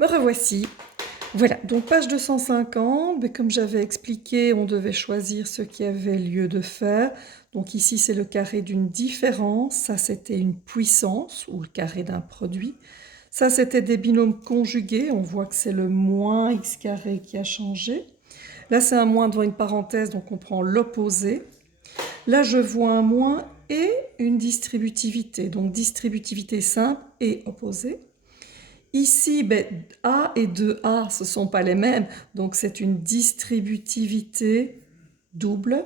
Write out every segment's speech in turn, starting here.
Me revoici. Voilà, donc page 250, mais comme j'avais expliqué, on devait choisir ce qui avait lieu de faire. Donc ici, c'est le carré d'une différence. Ça, c'était une puissance, ou le carré d'un produit. Ça, c'était des binômes conjugués. On voit que c'est le moins x carré qui a changé. Là, c'est un moins devant une parenthèse, donc on prend l'opposé. Là, je vois un moins et une distributivité. Donc distributivité simple et opposée. Ici, ben, A et 2A, ce ne sont pas les mêmes, donc c'est une distributivité double.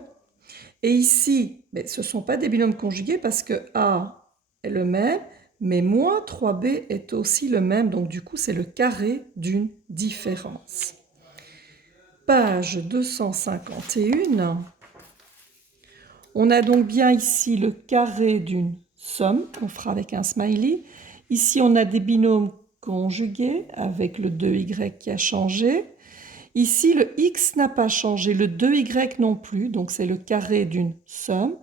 Et ici, ben, ce ne sont pas des binômes conjugués parce que A est le même, mais moins 3B est aussi le même, donc du coup c'est le carré d'une différence. Page 251. On a donc bien ici le carré d'une somme, qu'on fera avec un smiley. Ici, on a des binômes conjugués avec le 2y qui a changé. Ici, le x n'a pas changé, le 2y non plus, donc c'est le carré d'une somme.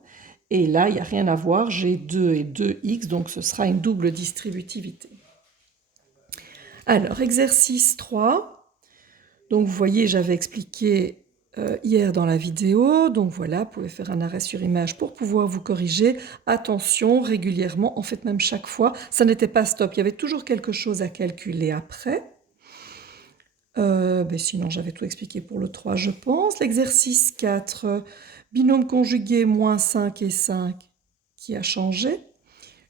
Et là, il n'y a rien à voir, j'ai 2 et 2x, donc ce sera une double distributivité. Alors, exercice 3. Donc, vous voyez, j'avais expliqué hier dans la vidéo. Donc voilà, vous pouvez faire un arrêt sur image pour pouvoir vous corriger. Attention, régulièrement, en fait même chaque fois, ça n'était pas stop. Il y avait toujours quelque chose à calculer après. Ben sinon, j'avais tout expliqué pour le 3, je pense. L'exercice 4, binôme conjugué moins 5 et 5 qui a changé.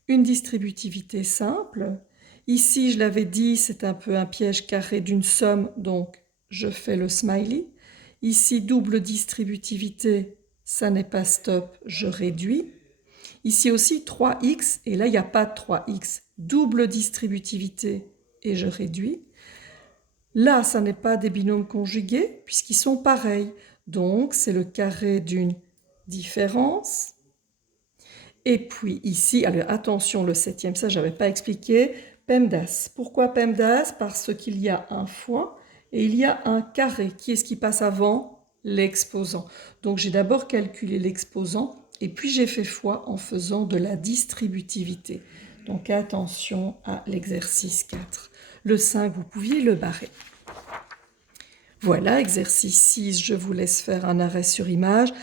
Une distributivité simple. Ici, je l'avais dit, c'est un peu un piège carré d'une somme, donc je fais le smiley. Ici, double distributivité, ça n'est pas stop, je réduis. Ici aussi, 3x, et là, il n'y a pas de 3x. Double distributivité, et je réduis. Là, ça n'est pas des binômes conjugués, puisqu'ils sont pareils. Donc, c'est le carré d'une différence. Et puis ici, alors attention, le septième, ça, je n'avais pas expliqué, PEMDAS. Pourquoi PEMDAS? Parce qu'il y a un fois et il y a un carré. Qui est-ce qui passe avant? L'exposant. Donc, j'ai d'abord calculé l'exposant et puis j'ai fait fois en faisant de la distributivité. Donc, attention à l'exercice 4. Le 5, vous pouviez le barrer. Voilà, exercice 6, je vous laisse faire un arrêt sur image.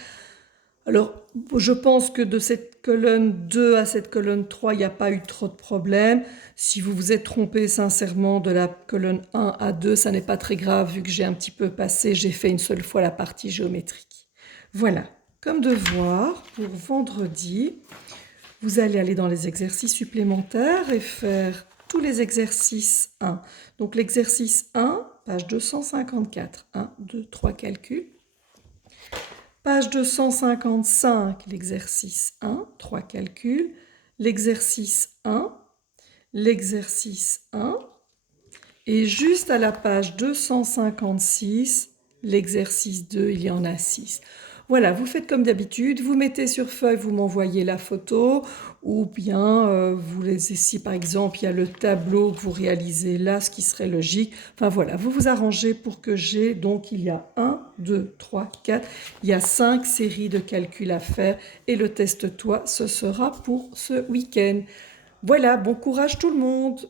Alors, je pense que de cette colonne 2 à cette colonne 3, il n'y a pas eu trop de problèmes. Si vous vous êtes trompé sincèrement de la colonne 1 à 2, ça n'est pas très grave vu que j'ai un petit peu passé, j'ai fait une seule fois la partie géométrique. Voilà, comme devoir pour vendredi, vous allez aller dans les exercices supplémentaires et faire tous les exercices 1. Donc l'exercice 1, page 254, 1, 2, 3 calculs. Page 255, l'exercice 1, 3 calculs. L'exercice 1, l'exercice 1. Et juste à la page 256, l'exercice 2, il y en a 6. Voilà, vous faites comme d'habitude, vous mettez sur feuille, vous m'envoyez la photo, ou bien vous laissez, si par exemple il y a le tableau que vous réalisez là, ce qui serait logique. Enfin voilà, vous vous arrangez pour que j'ai, donc il y a 1, 2, 3, 4, il y a 5 séries de calculs à faire, et le test-toi, ce sera pour ce week-end. Voilà, bon courage tout le monde!